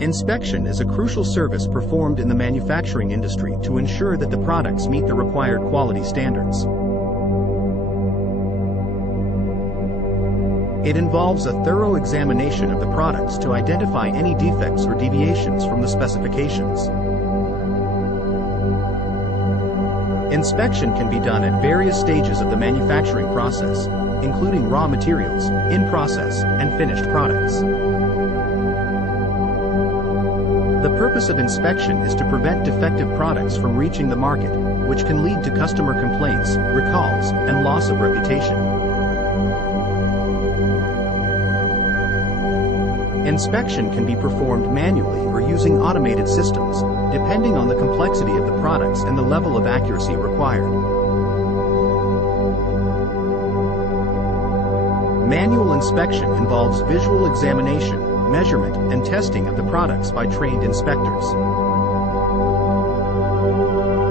Inspection is a crucial service performed in the manufacturing industry to ensure that the products meet the required quality standards. It involves a thorough examination of the products to identify any defects or deviations from the specifications. Inspection can be done at various stages of the manufacturing process, including raw materials, in-process, and finished products. The purpose of inspection is to prevent defective products from reaching the market, which can lead to customer complaints, recalls, and loss of reputation. Inspection can be performed manually or using automated systems, depending on the complexity of the products and the level of accuracy required. Manual inspection involves visual examination, measurement, and testing of the products by trained inspectors.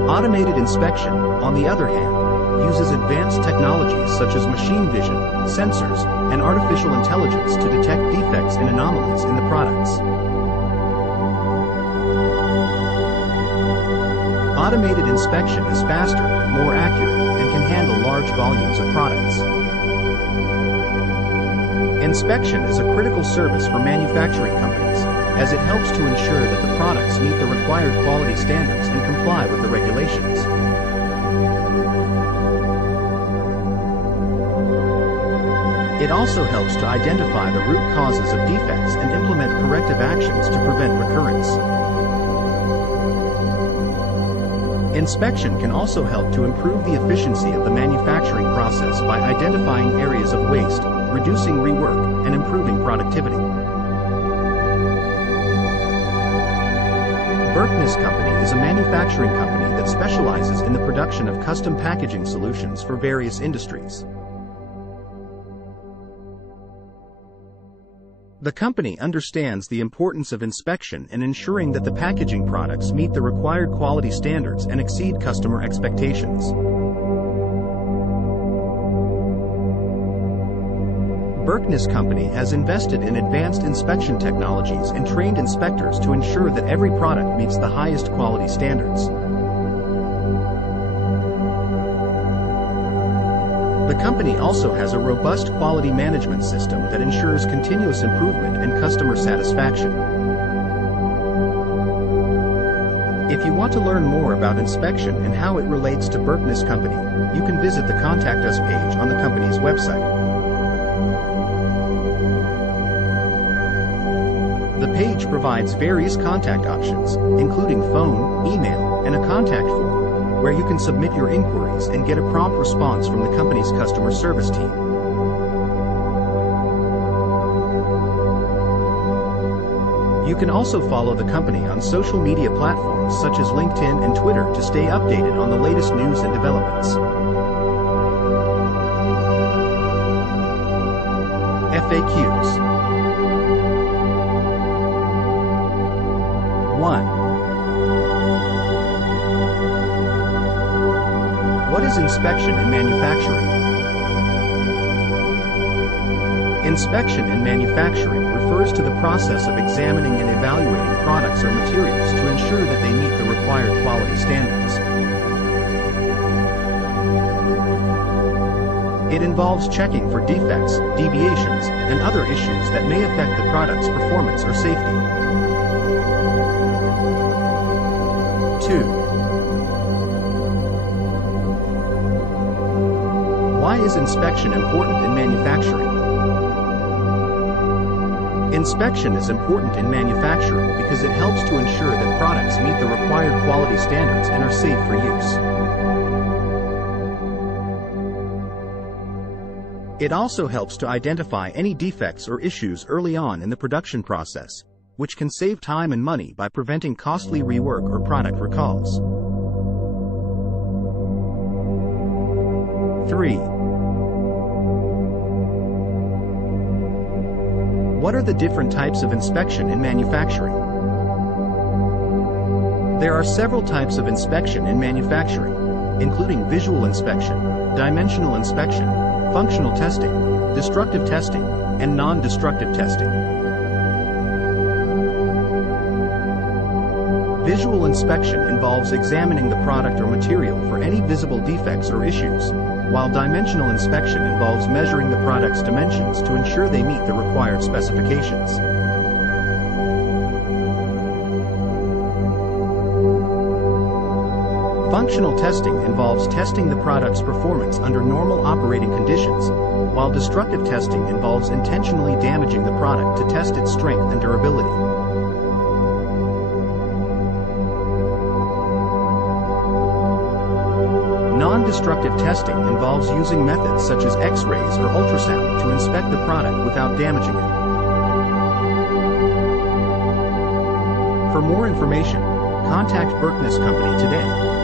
Automated inspection, on the other hand, uses advanced technologies such as machine vision, sensors, and artificial intelligence to detect defects and anomalies in the products. Automated inspection is faster, more accurate, and can handle large volumes of products. Inspection is a critical service for manufacturing companies, as it helps to ensure that the products meet the required quality standards and comply with the regulations. It also helps to identify the root causes of defects and implement corrective actions to prevent recurrence. Inspection can also help to improve the efficiency of the manufacturing process by identifying areas of waste, reducing rework, and improving productivity. Berkness Company is a manufacturing company that specializes in the production of custom packaging solutions for various industries. The company understands the importance of inspection in ensuring that the packaging products meet the required quality standards and exceed customer expectations. Berkness Company has invested in advanced inspection technologies and trained inspectors to ensure that every product meets the highest quality standards. The company also has a robust quality management system that ensures continuous improvement and customer satisfaction. If you want to learn more about inspection and how it relates to Berkness Company, you can visit the Contact Us page on the company's website. The page provides various contact options, including phone, email, and a contact form, where you can submit your inquiries and get a prompt response from the company's customer service team. You can also follow the company on social media platforms such as LinkedIn and Twitter to stay updated on the latest news and developments. FAQs. 1. What is inspection in manufacturing? Inspection in manufacturing refers to the process of examining and evaluating products or materials to ensure that they meet the required quality standards. It involves checking for defects, deviations, and other issues that may affect the product's performance or safety. 2. Why is inspection important in manufacturing? Inspection is important in manufacturing because it helps to ensure that products meet the required quality standards and are safe for use. It also helps to identify any defects or issues early on in the production process, which can save time and money by preventing costly rework or product recalls. 3. What are the different types of inspection in manufacturing? There are several types of inspection in manufacturing, including visual inspection, dimensional inspection, functional testing, destructive testing, and non-destructive testing. Visual inspection involves examining the product or material for any visible defects or issues, while dimensional inspection involves measuring the product's dimensions to ensure they meet the required specifications. Functional testing involves testing the product's performance under normal operating conditions, while destructive testing involves intentionally damaging the product to test its strength and durability. Non-destructive testing involves using methods such as X-rays or ultrasound to inspect the product without damaging it. For more information, contact Berkness Company today.